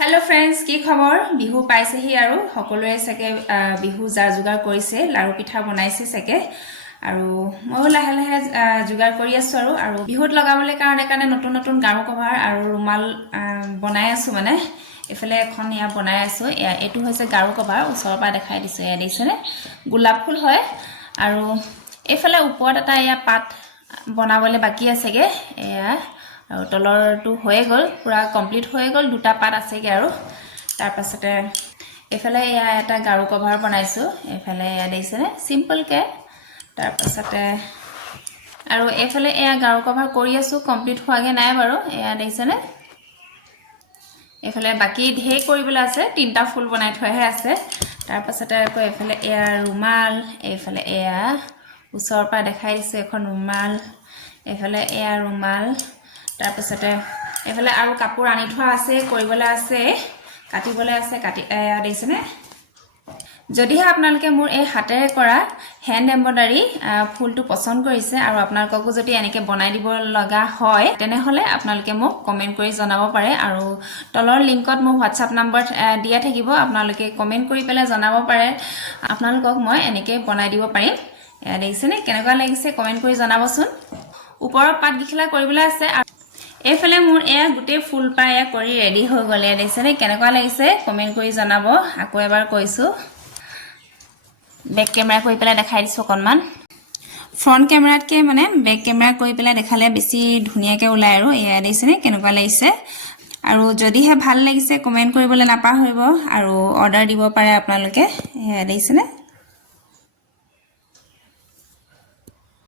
hello friends की खबर बिहु पाइसेही आरो সকলোৱে सके बिहु जार जुगार কৰিছে লাৰু পিঠা বনাইছে सके আৰু মই লাহে লাহে जुगार কৰি আছো আৰু বিহুত লগাবলৈ কাৰণে নতুন নতুন গাৰু কভাৰ আৰু ৰুমাল বনাই আছো মানে এফালে এখন ইয়া বনাই আছো এটো হৈছে গাৰু কভাৰ ওচৰৰ পৰা দেখাই দিছো এয়া দেখিছেনে গোলাপ ফুল হয় আৰু এফালে ওপৰত এটা ইয়া পাত বনাবলৈ বাকি আছেগে এয়া আৰু তলৰটো হৈ গল পুৰা কমপ্লিট হৈ গল দুটা পাত আছেগে আৰু তাৰ পাছতে এফালে ইয়া এটা গাৰু কভাৰ বনাইছো এফালে ইয়া দেইছেনে সিম্পল কে তাৰ পাছতে আৰু এফালে ইয়া গাৰু কভাৰ কৰি আছো কমপ্লিট হোৱাগে নাই বাৰু ইয়া দেইছেনে এফালে বাকি ধেই কৰিবলৈ আছে তিনটা ফুল বনাই থোৱাহে আছে তাৰ পাছতে আকৌ এফালে ইয়া ৰুমাল এফালে ইয়া ওচৰৰ পৰা দেখাই দিছো এখন ৰুমাল এফালে ইয়া ৰুমাল তাৰ পাছতে এফালে আৰু কাপোৰ আনি থোৱা আছে কৰিবলৈ আছে কাটিবলৈ আছে কাটি দেইছেনে যদিহে আপোনালোকে মোৰ এই হাতেৰে কৰা হ্যান্ড এমব্ৰয়ডাৰী ফুলটো পছন্দ কৰিছে আৰু আপোনালোককো যদি এনেকে বনাই দিব লগা হয় তেনেহলে আপোনালোকে মোক কমেন্ট কৰি জনাব পাৰে আৰু তলৰ লিংকত মোৰ WhatsApp নম্বৰ দিয়া থাকিব আপোনালোকে কমেন্ট কৰি পেলাই জনাব পাৰে আপোনালোকক মই এনেকে বনাই দিব পাৰিম দেইছেনে কেনেকুৱা লাগিছে কমেন্ট কৰি জনাবচোন ওপৰৰ পাত গিখলা কৰিবলৈ আছে এফালে মোৰ এয়া গুটে ফুল পায় কৰি ৰেডি হৈ গলে দেইছেনে কেনেকুৱা লাগিছে কমেন্ট কৰি জনাব আকৌ এবাৰ কৈছো বেক ক্যামেৰা কৰি পেলাই দেখাই দিছো অকনমান ফ্ৰন্ট ক্যামেৰাতকে মানে বেক ক্যামেৰা কৰি পেলাই দেখালে বেছি ধুনিয়াকে ওলাই আৰু এয়া দেইছেনে কেনেকুৱা লাগিছে আৰু যদিহে ভাল লাগিছে কমেন্ট কৰিবলৈ নাপাহৰিব আৰু অৰ্ডাৰ দিব পাৰে আপোনালোকে এয়া দেইছেনে